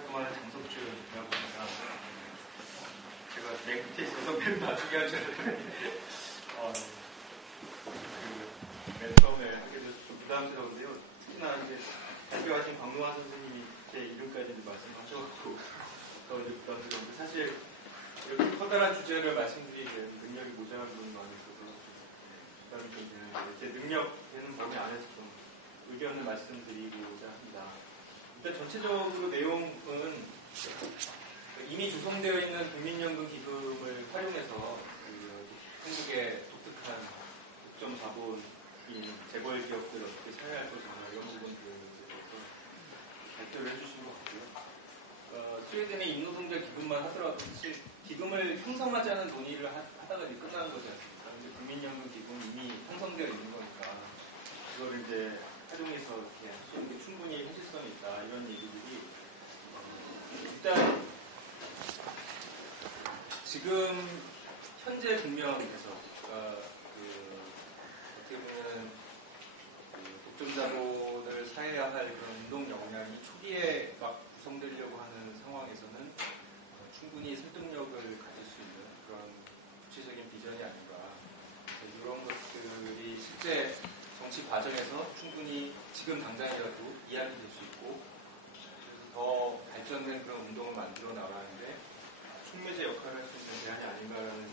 활동하는 장석준이라고 합니다. 제가 맨 끝에 있어서 맨 나중에 하지 않았더니 맨 처음에 하게 돼서 좀 부담스러운데요. 특히나 이제 발표하신 광노환 선생님이 제 이름까지 말씀하셔가지고 더 이제 부담스러운데, 사실 이렇게 커다란 주제를 말씀드리는 능력이 모자란 분이 많이 있어서 부담이 좀 되는데, 제 능력 되는 범위 안에서 좀 의견을 말씀드리고자 합니다. 일단 전체적으로 내용은 이미 조성되어 있는 국민연금 기금을 활용해서 한국의 독특한 독점 자본인 재벌 기업들 어떻게 사회활동 전환 이런 부분들에 대해서 발표를 해주신 것 같고요. 스웨덴의 인노동자 기금만 하더라도 사실 기금을 형성하자는 논의를 하다가 이제 끝나는 거지 않습니까? 근데 국민연금 기금은 이미 형성되어 있는 거니까 그거를 이제 활용해서 이렇게 할 수 있는 게 충분히 현실성이 있다, 이런 얘기들이 일단 지금 현재 국면에서 어떻게 보면 독점 자본을 사해야 할 그런 운동 역량이 초기에 막 구성되려고 하는 상황에서는 충분히 설득력을 가질 수 있는 그런 구체적인 비전이 아닌가, 이런 것들이 실제 정치 과정에서 충분히 지금 당장이라도 이야기 될 수 있고, 그래서 더 발전된 그런 운동을 만들어 나가는데 촉매제 역할을 할 수 있는 대안이 아닌가라는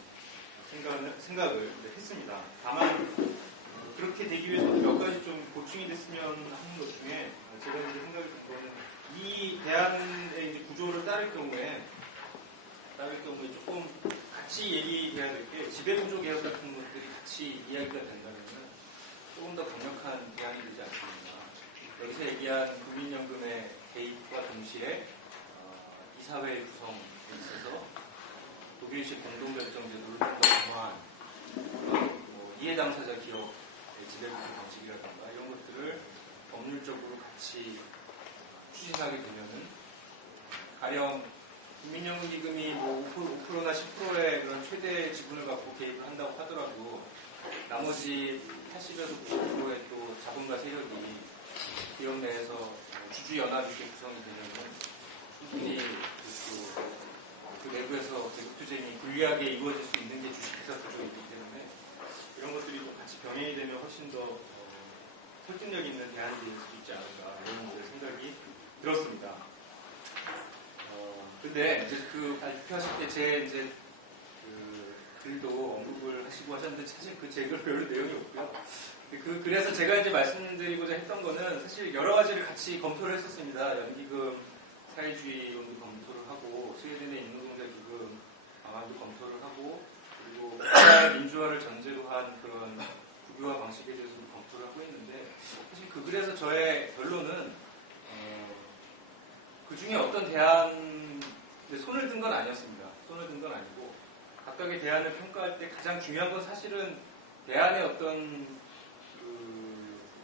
생각을 했습니다. 다만 그렇게 되기 위해서 몇 가지 좀 보충이 됐으면 하는 것 중에, 제가 이제 생각이 든 거는 이 대안의 이제 구조를 따를 경우에 조금 같이 얘기해야 될 게, 지배구조 개혁 같은 것들이 같이 이야기가 된다면 조금 더 강력한 대안이 되지 않습니까? 여기서 얘기한 국민연금의 개입과 동시에 이사회의 구성에 있어서 독일식 공동결정제도를 좀 더 강화한 이해당사자 기업의 지배구조 방식이라든가 이런 것들을 법률적으로 같이 추진하게 되면은, 가령 국민연금 기금이 5%나 10%의 그런 최대 지분을 갖고 개입을 한다고 하더라도 나머지 80에서 90%의 또 자본가 세력이 기업 내에서 주주연합이 이렇게 구성이 되면 충분히 그 내부에서 대국투쟁이 불리하게 이루어질 수 있는 게 주식회사 구조이기 때문에 이런 것들이 또 같이 병행이 되면 훨씬 더 설득력 있는 대안이 될 수 있지 않을까, 이런 생각이 들었습니다. 근데 이제 그 발표하실 때 글도 언급을 하시고 하셨는데, 사실 제 글 별로 내용이 없고요. 그래서 제가 이제 말씀드리고자 했던 거는 사실 여러 가지를 같이 검토를 했었습니다. 연기금 사회주의 이론도 검토를 하고, 스웨덴의 인노동자 기금 방안도 검토를 하고, 그리고 민주화를 전제로 한 그런 국유화 방식에 대해서도 검토를 하고 있는데, 사실 그 글에서 저의 결론은 그 중에 어떤 손을 든 건 아니었습니다. 손을 든 건 아니고, 각각의 대안을 평가할 때 가장 중요한 건 사실은 대안의 어떤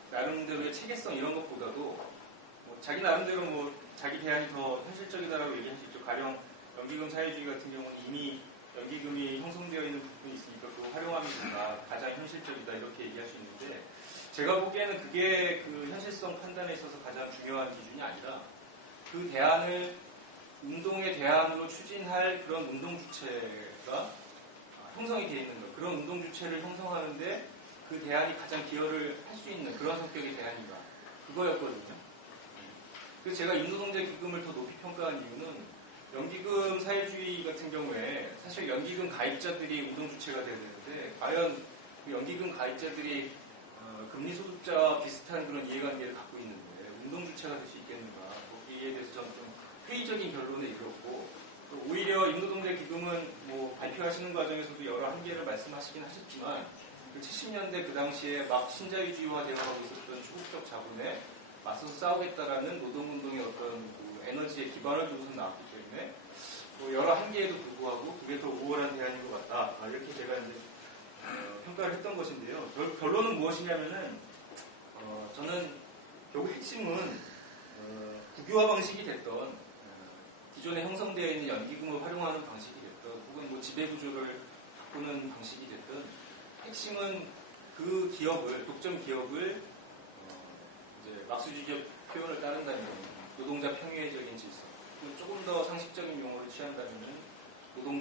나름대로의 체계성 이런 것보다도 자기 나름대로 자기 대안이 더 현실적이다라고 얘기할 수 있죠. 가령 연기금 사회주의 같은 경우는 이미 연기금이 형성되어 있는 부분이 있으니까 그거 활용하면 된다, 가장 현실적이다, 이렇게 얘기할 수 있는데, 제가 보기에는 그게 그 현실성 판단에 있어서 가장 중요한 기준이 아니라 그 대안을 운동의 대안으로 추진할 그런 운동 주체가 형성이 되어 있는 것, 그런 운동 주체를 형성하는데 그 대안이 가장 기여를 할 수 있는 그런 성격의 대안인가, 그거였거든요. 그래서 제가 인노동자 기금을 더 높이 평가한 이유는, 연기금 사회주의 같은 경우에 사실 연기금 가입자들이 운동 주체가 되야 되는데, 과연 그 연기금 가입자들이 금리 소득자와 비슷한 그런 이해관계를 갖고 있는데 운동 주체가 될 수 있겠는가, 거기에 대해서 저는 좀 회의적인 결론에 이르렀고, 오히려 인노동자 기금은 발표하시는 과정에서도 여러 한계를 말씀하시긴 하셨지만, 70년대 그 당시에 막 신자유주의화 되어가고 있었던 초국적 자본에 맞서서 싸우겠다라는 노동운동의 어떤 에너지의 기반을 두고서 나왔기 때문에 여러 한계에도 불구하고 그게 더 우월한 대안인 것 같다, 이렇게 제가 이제 평가를 했던 것인데요. 결론은 무엇이냐면은 저는 결국 핵심은 국유화 방식이 됐던, 기존에 형성되어 있는 연기금을 활용하는 방식이 됐던, 혹은 지배구조를 바꾸는 방식이 됐던, 핵심은 그 기업을, 독점 기업을 이제 막스주의적 표현을 따른다면 노동자 평화적인 질서,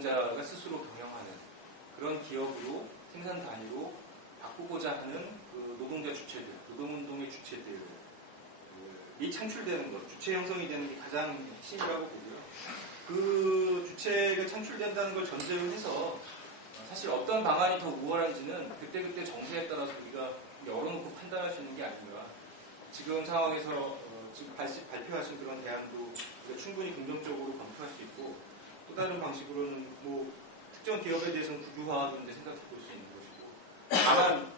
노동자가 스스로 경영하는 그런 기업으로 생산 단위로 바꾸고자 하는 그 노동자 주체들, 노동운동의 주체들이 창출되는 것, 주체 형성이 되는 게 가장 핵심이라고 보고요. 그 주체가 창출된다는 걸 전제로 해서 사실 어떤 방안이 더 우월한지는 그때그때 정세에 따라서 우리가 열어놓고 판단할 수 있는 게 아닌가. 지금 상황에서 지금 발표하신 그런 대안도 충분히 긍정적으로 검토할 수 있고, 또 다른 방식으로는 뭐 특정 기업에 대해서는 국유화도 이제 생각해 볼 수 있는 것이고, 다만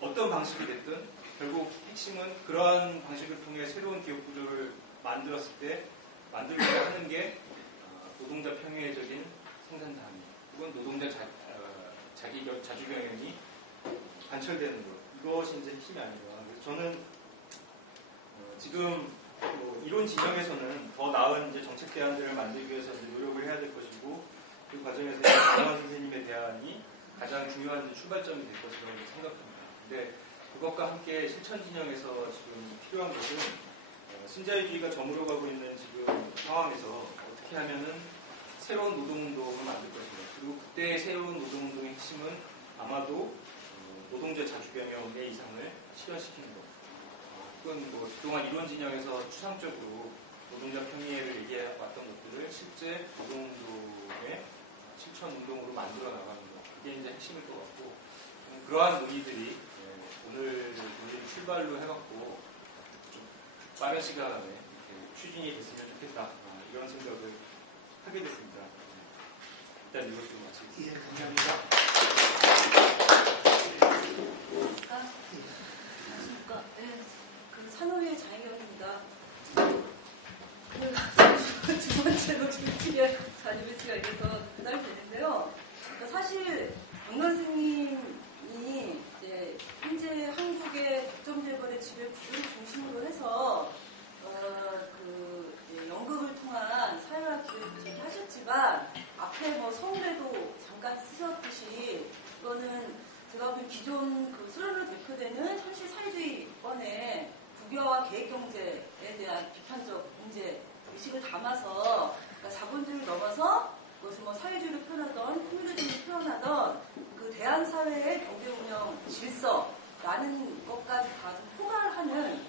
어떤 방식이 됐든 결국 핵심은 그러한 방식을 통해 새로운 기업 구조를 만들었을 때 만들려고 하는 게 노동자 평화적인 생산 단위, 혹은 노동자 자주 경영이 관철되는 것, 이것이 이제 핵심이 아닌가. 그래서 저는 지금 이론 진영에서는 더 나은 이제 정책 대안들을 만들기 위해서 이제 노력을 해야 될 것이고, 그 과정에서 강원 선생님의 대안이 가장 중요한 출발점이 될 것이라고 생각합니다. 근데 그것과 함께 실천 진영에서 지금 필요한 것은 신자유주의가 저물어가고 있는 지금 상황에서 어떻게 하면은 새로운 노동운동을 만들 것인가. 그리고 그때의 새로운 노동운동의 핵심은 아마도 노동자 자주경영의 이상을 실현시키는 것. 그건 뭐 그동안 이론 진영에서 추상적으로 노동자 평의를 얘기해왔던 것들을 실제 노동운동의 실천운동으로 만들어 나가는 것. 그게 이제 핵심일 것 같고, 그러한 논의들이 오늘 출발로 해갖고 좀 빠른 시간 안에 추진이 됐으면 좋겠다, 이런 생각을 하게 됐습니다. 일단 이것 좀 마치겠습니다. 예, 감사합니다. 안녕하십니까. 네, 그 산후의 장혜경입니다. 두 번째로 주치의 자주 배치가 이래서 배달이 되는데요. 그러니까 사실 박만 선생님이 이제 현재 한국의 독점재벌의 지배 구조를 중심으로 해서 연극을 통한 사회화 기획을 제기하셨지만 앞에 뭐 서울에도 잠깐 쓰셨듯이 이거는 제가 보기엔 기존 그 수련으로 대표되는 현실 사회주의권의 국유화와 계획경제에 대한 비판적 문제 의식을 담아서, 그러니까 자본주의를 넘어서 그것을 뭐 사회주의를 표현하던 코뮤니즘을 표현하던 그 대한사회의 경제운영 질서라는 것까지 다 좀 포괄하는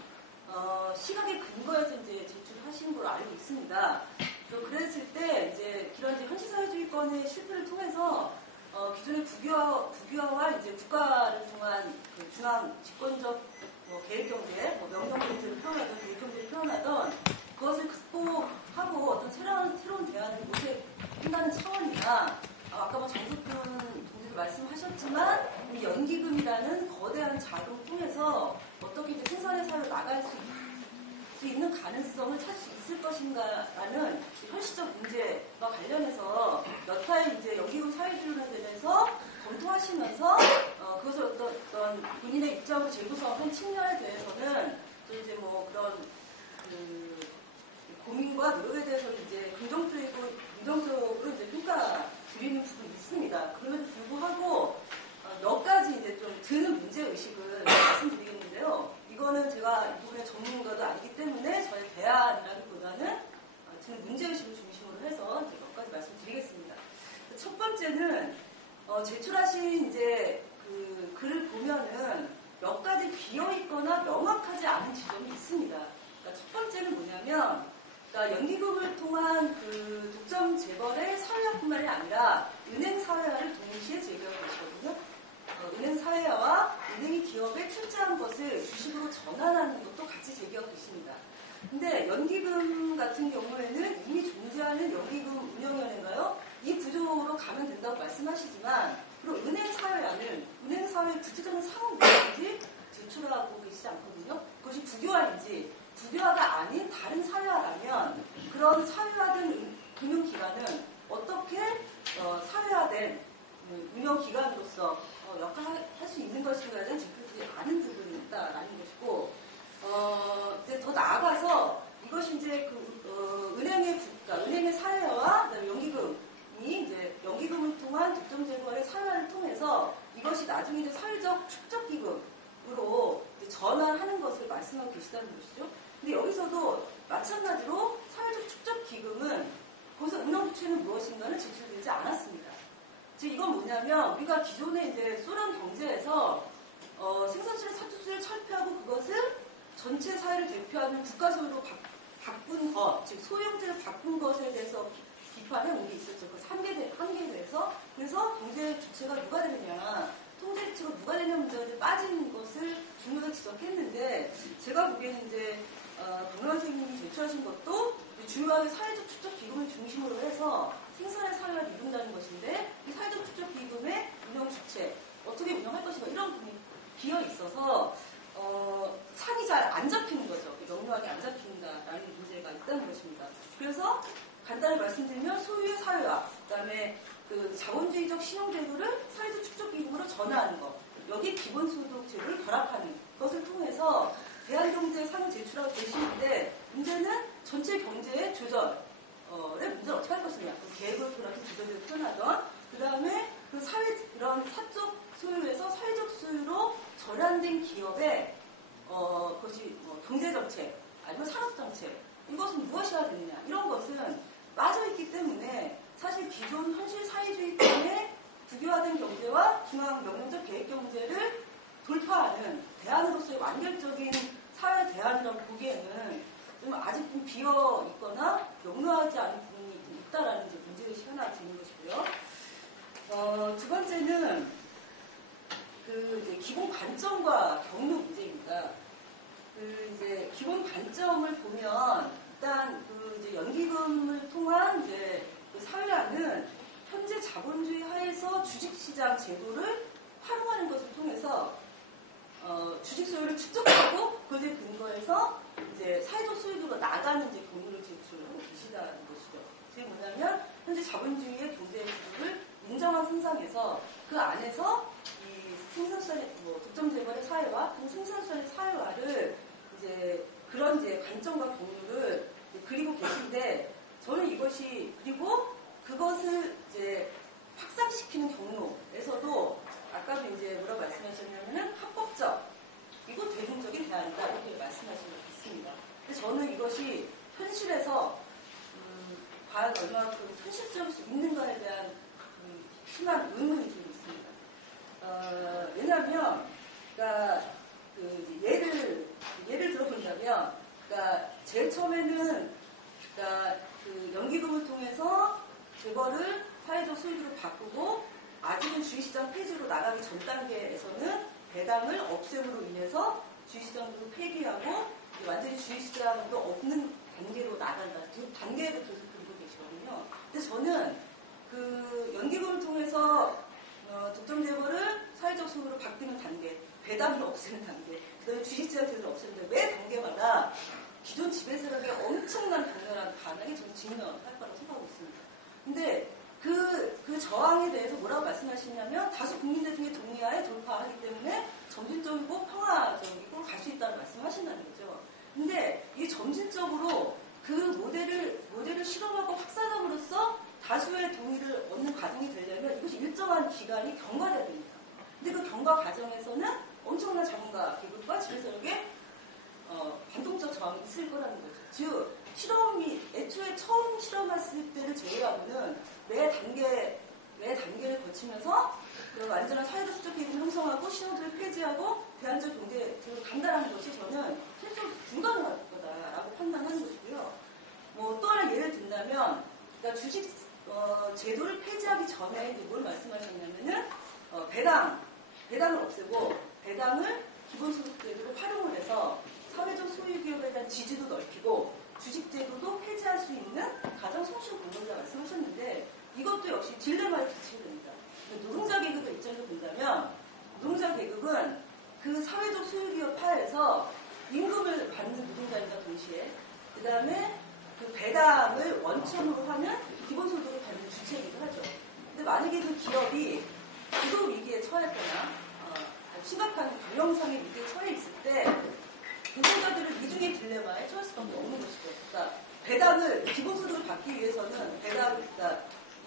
시각의 근거에서 이제 제출하신 걸로 알고 있습니다. 그랬을 때 이제 그런 이제 현실사회주의권의 실패를 통해서 기존의 국유화와 이제 국가를 통한 그 중앙 집권적 계획경제, 명령경제를 표현하던 계획경제를 표현하던 그것을 극복하고 어떤 새로운 대안을 모색한다는 차원이나 아까 정석균 동지도 말씀하셨지만 이 연기금이라는 거대한 자금을 통해서 어떻게 이제 생산의 사회로 나갈 수 있는 가능성을 찾을 수 있을 것인가라는 현실적 문제와 관련해서 여타의 이제 연기금 사회주의론에 대해서 검토하시면서 그것을 어떤 본인의 입장으로 재구성한 측면에 대해서는 또 이제 뭐 그런 그 고민과 노력에 대해서 이제 긍정적으로 이제 평가 드리는 부분이 있습니다. 그럼에도 불구하고 몇 가지 이제 좀 드는 문제 의식을 말씀드리겠는데요. 이거는 제가 이번에 전문가도 아니기 때문에 저의 대안이라기보다는 드는 문제 의식을 중심으로 해서 이제 몇 가지 말씀드리겠습니다. 첫 번째는 제출하신 이제 그 글을 보면은 몇 가지 비어 있거나 명확하지 않은 지점이 있습니다. 그러니까 첫 번째는 뭐냐면, 그러니까 연기금을 통한 그 독점 재벌의 사회화뿐만이 아니라 은행 사회화를 동시에 제기한 것이거든요. 은행 사회화와 은행이 기업에 출자한 것을 주식으로 전환하는 것도 같이 제기하고 있습니다. 근데 연기금 같은 경우에는 이미 존재하는 연기금 운영위원회인가요? 이 구조로 가면 된다고 말씀하시지만, 그리고 은행 사회화는 은행 사회의 구체적인 상황 무엇인지 제출하고 계시지 않거든요. 그것이 국유화인지 국유화가 아닌 다른 사회화라면 그런 사회화된 금융기관은 어떻게 사회화된 운영기관으로서 역할할 수 있는 것인가에 대한 짚어지지 않은 부분이 있다라는 것이고, 이제 더 나아가서 이것이 이제 은행의 사회화와 연기금이 이제 연기금을 통한 독점 재벌의 사회화를 통해서 이것이 나중에 이제 사회적 축적기금으로 이제 전환하는 것을 말씀하고 계시다는 것이죠. 근데 여기서도 마찬가지로 사회적 축적기금은 거기서 운영 주체는 무엇인가는 제출되지 않았습니다. 즉 이건 뭐냐면 우리가 기존에 이제 소련 경제에서 생산수를 사투수를 철폐하고 그것을 전체 사회를 대표하는 국가 소유로 바꾼 것, 즉 소유형태를 바꾼 것에 대해서 비판해 온 게 있었죠. 그 한계에 대해서. 그래서 경제 주체가 누가 되느냐, 통제 주체가 누가 되냐 문제가 빠진 것을 중요하게 지적했는데, 제가 보기에는 이제 박노환 선생님이 제출하신 것도 중요하게 사회적 축적 기금을 중심으로 해서 생산의 사회를 이룬다는 것인데, 이 사회적 축적 기금의 운영 주체, 어떻게 운영할 것인가 이런 부분이 비어 있어서 산이 잘 안 잡히는 거죠. 명료하게 안 잡힌다라는 문제가 있다는 것입니다. 그래서 간단히 말씀드리면 소유의 사회화, 그다음에 그 자본주의적 신용제도를 사회적 축적 기금으로 전환하는 것, 여기 기본소득 제도를 결합하는 것을 통해서 대한경제상을 제출하고 계시는데, 문제는 전체 경제의 조절의 문제를 어떻게 할 것이냐, 계획을 표현하든 조절을 표현하던, 그 다음에 그 그런 사적 소유에서 사회적 소유로 전환된 기업의 그것이 경제정책 아니면 산업정책, 이것은 무엇이어야 되느냐, 이런 것은 빠져있기 때문에 사실 기존 현실 사회주의 때문에 국유화된 경제와 중앙 명령적 계획 경제를 돌파하는 대안으로서의 완결적인 사회 대안이라고 보기에는 좀 아직 좀 비어 있거나 명료하지 않은 부분이 좀 있다라는 이제 문제의식 하나 드는 것이고요. 두 번째는 그 이제 기본 관점과 경로 문제입니다. 그 이제 기본 관점을 보면 일단 그 이제 연기금을 통한 이제 그 사회화는 현재 자본주의 하에서 주식시장 제도를 활용하는 것을 통해서 주식 소유를 축적하고 그것에 근거해서 이제 사회적 소유도가 나가는 이제 경로를 제출하고 계시다는 것이죠. 그게 뭐냐면 현재 자본주의의 경제 구조를 인정한 선상에서 그 안에서 이 생산수의 독점 재벌의 사회화, 그 생산수의 사회화를 이제 그런 이제 관점과 경로를 그리고 계신데, 저는 이것이 그리고 그것을 이제 확산시키는 경로에서도 아까도 이제 뭐라고 말씀하셨냐면은 합법적 그리고 대중적인 대안이다 이렇게 말씀하신 것 같습니다. 근데 저는 이것이 현실에서 과연 얼마큼 현실적일 수 있는가에 대한 심한 의문이 좀 있습니다. 왜냐하면 그러니까 그 예를 들어본다면, 그러니까 제일 처음에는 그러니까 그 연기금을 통해서 재벌을 사회적 소유로 바꾸고, 아직은 주식시장 폐지로 나가기 전 단계에서는 배당을 없앰으로 인해서 주식시장도 폐기하고 완전히 주식시장도 없는 단계로 나간다. 두 단계부터 그리고 계시거든요. 근데 저는 그 연기금을 통해서 독점 재벌을 사회적 소유로 바뀌는 단계, 배당을 없애는 단계, 그다음에 주식시장 제도를 없애는 단계, 매 단계마다 기존 지배 세력의 엄청난 강렬한 반응이 저는 직면할 거라고 생각하고 있습니다. 근데 그 저항에 대해서 뭐라고 말씀하시냐면, 다수 국민들 중에 동의하에 돌파하기 때문에 점진적이고 평화적이고 갈 수 있다고 말씀하신다는 거죠. 근데 이 점진적으로 그 모델을 실험하고 확산함으로써 다수의 동의를 얻는 과정이 되려면 이것이 일정한 기간이 경과돼야 됩니다. 근데 그 경과 과정에서는 엄청난 자본가 기업과 지배세력의 반동적 저항이 있을 거라는 거죠. 즉, 실험이 애초에 처음 실험했을 때를 제외하고는 매 단계를 거치면서 그 완전한 사회적 수적 기금을 형성하고 신호들을 폐지하고 대안적 경제를 간다라는 것이 저는 실제로 불가능할 거다라고 판단하는 것이고요. 또 하나 예를 든다면, 그러니까 주식 제도를 폐지하기 전에 이제 뭘 말씀하셨냐면은 배당을 없애고 배당을 기본소득제도로 활용을 해서 사회적 소유기업에 대한 지지도 넓히고 주식제도도 폐지할 수 있는 가장 성실한 방법이라 말씀하셨는데, 이것도 역시 딜레마에 부딪히게 됩니다. 노동자 계급의 입장에서 본다면, 노동자 계급은 그 사회적 소유기업 하에서 임금을 받는 노동자인과 동시에 그 다음에 그 배당을 원천으로 하는 기본소득을 받는 주체이기도 하죠. 근데 만약에 그 기업이 구조 위기에 처했거나 심각한 경영상의 위기에 처해 있을 때 노동자들을 이중의 딜레마에 처할 수밖에 없는 것이죠. 그러니까 배당을 기본소득을 받기 위해서는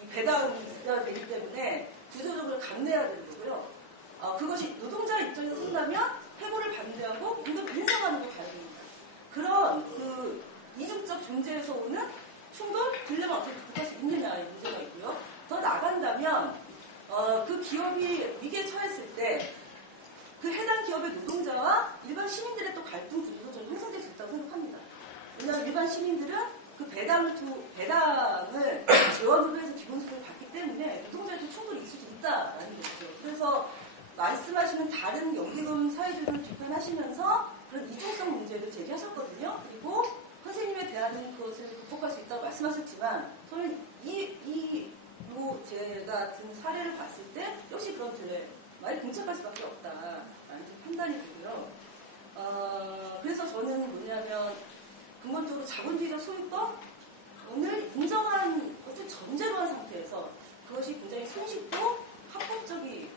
이 배당이 있어야 되기 때문에 구조적으로 감내해야 되는 거고요. 그것이 노동자 입장에서 쓴다면 해고를 반대하고 임금을 인상하는 걸 봐야 됩니다. 그런 그 이중적 존재에서 오는 충돌, 딜레마 어떻게 극복할 수 있느냐에 대량을 재원으로 해서 기본소득을 받기 때문에 노동자도 충분히 있을 수 있다라는 거죠. 그래서 말씀하시는 다른 연기금 사회주의를 비판하시면서 그런 이중성 문제를 제기하셨거든요. 그리고 선생님에 대한 그것을 극복할 수 있다고 말씀하셨지만 저는 제가 든 사례를 봤을 때 역시 그런 들에 많이 봉착할 수밖에 없다라는 판단이 들고요. 그래서 저는 뭐냐면 근본적으로 자본주의적 소유권을 인정한 것을 전제로 한 상태에서 그것이 굉장히 손쉽고 합법적이기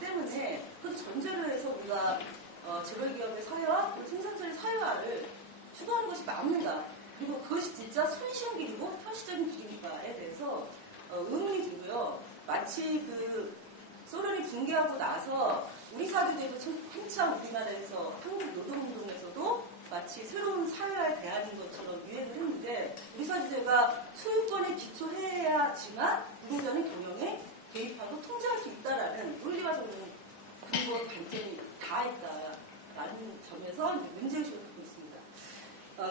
때문에 그 전제로 해서 우리가 재벌기업의 사회화, 생산성의 사회화를 추구하는 것이 맞는가, 그리고 그것이 진짜 손쉬운 길이고 현실적인 길인가에 대해서 의문이 들고요. 마치 그 소련이 붕괴하고 나서 우리 사주제도 한참 우리나라에서 한국 노동운동에서도 마치 새로운 사회화의 대안인 것처럼 유행을 했는데 우리 사주제가 소유권에 기초해야지만 노동자는 경영에 개입하고 통제할 수 있다라는 논리와 적는 근거 관점이 다 있다라는 점에서 문제의식을 갖고 있습니다.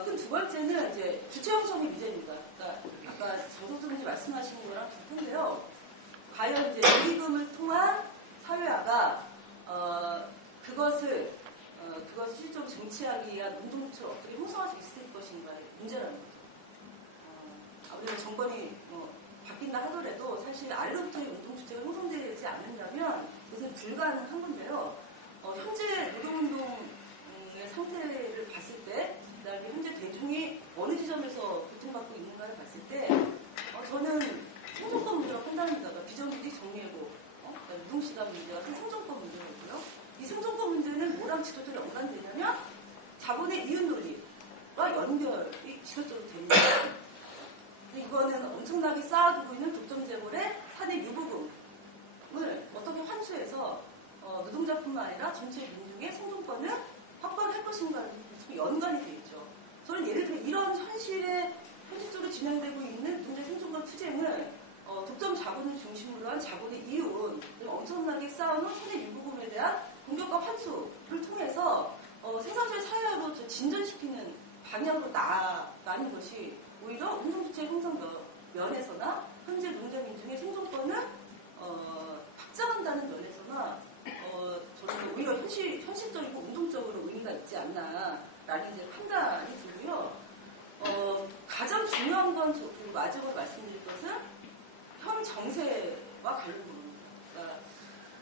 그럼 두 번째는 이제 주체 형성의 문제입니다. 그러니까 아까 정석선생님이 말씀하신 거랑 비슷한데요. 과연 이제 노임금을 통한 사회화가 그것을 실제로 정치하기 위한 운동처럼 어떻게 형성할 수 있을 것인가의 문제라는 거죠. 아무래도 정권이 바뀐다 하더라도 사실 아래로부터의 운동주체가 형성되지 않는다면 그것은 불가능한 건데요. 현재 노동운동의 상태를 봤을 때, 그다음에 현재 대중이 어느 지점에서 고통받고 있는가를 봤을 때, 저는 생존권 문제라고 판단합니다. 그러니까 비정규직 정리해고, 노동시간 문제 같은 생존권 문제고요. 이 생존권 문제는 뭐랑 지속적으로 연관되냐면 자본의 이윤 논리와 연결이 지속적으로 됩니다. 이거는 엄청나게 쌓아두고 있는 독점재벌의 사내 유보금을 어떻게 환수해서 노동자뿐만 아니라 전체 민중의 생존권을 확보를 할 것인가를 연관이 되어 있죠. 저는 예를 들어 이런 현실적으로 진행되고 있는 노동자 생존권 투쟁을 독점 자본을 중심으로 한 자본의 이윤, 엄청나게 쌓아놓은 사내 유보금에 대한 공격과 환수를 통해서 생산자의 사회화로 진전시키는 방향으로 나아가는 것이 오히려 운동주체 형성 면에서나 현재 노동자 민중의 생존권을 확장한다는 면에서나 저는 오히려 현실적이고 운동적으로 의미가 있지 않나라는 이제 판단이 들고요. 가장 중요한 건 그리고 마지막으로 말씀드릴 것은 현 정세와 관련 부분입니다. 그러니까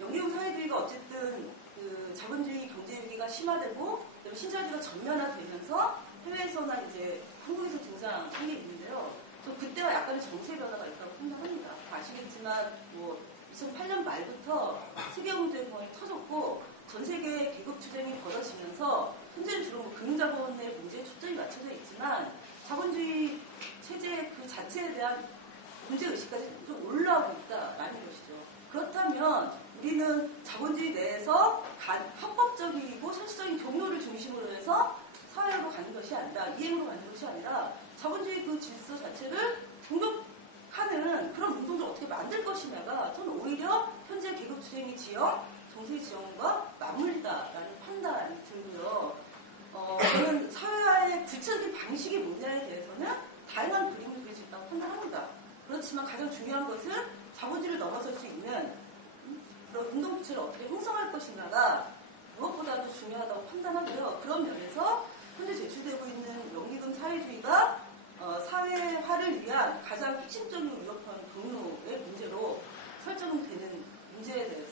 연기금 사회주의가 어쨌든 그 자본주의 경제 위기가 심화되고 신자유주의가 전면화되면서 해외에서나 이제 한국에서 등장한 게 있는데요. 저 그때와 약간의 정세 변화가 있다고 판단합니다. 아시겠지만 2008년 말부터 세계경제공황이 터졌고 전 세계 계급 투쟁이 벌어지면서 현재는 주로 금융자본의 문제에 초점이 맞춰져 있지만 자본주의 체제 그 자체에 대한 문제의식까지 좀 올라오고 있다라는 것이죠. 그렇다면 우리는 자본주의 내에서 합법적이고 현실적인 경로를 중심으로 해서 사회로 가는 것이 아니라 이행으로 가는 것이 아니라 자본주의 그 질서 자체를 공격하는 그런 운동을 어떻게 만들 것이냐가 저는 오히려 현재 계급투쟁의 지형, 정세 지형과 맞물리다라는 판단이 들고요. 저는 사회화의 구체적인 방식이 뭐냐에 대해서는 다양한 그림을 그릴 수 있다고 판단합니다. 그렇지만 가장 중요한 것은 자본주의를 넘어설 수 있는 그런 운동주체를 어떻게 형성할 것인가가 무엇보다도 중요하다고 판단하고요. 그런 면에서 현재 제출되고 있는 연기금 사회주의가 사회화를 위한 가장 핵심적인 위협하는 경로의 문제로 설정되는 문제에 대해서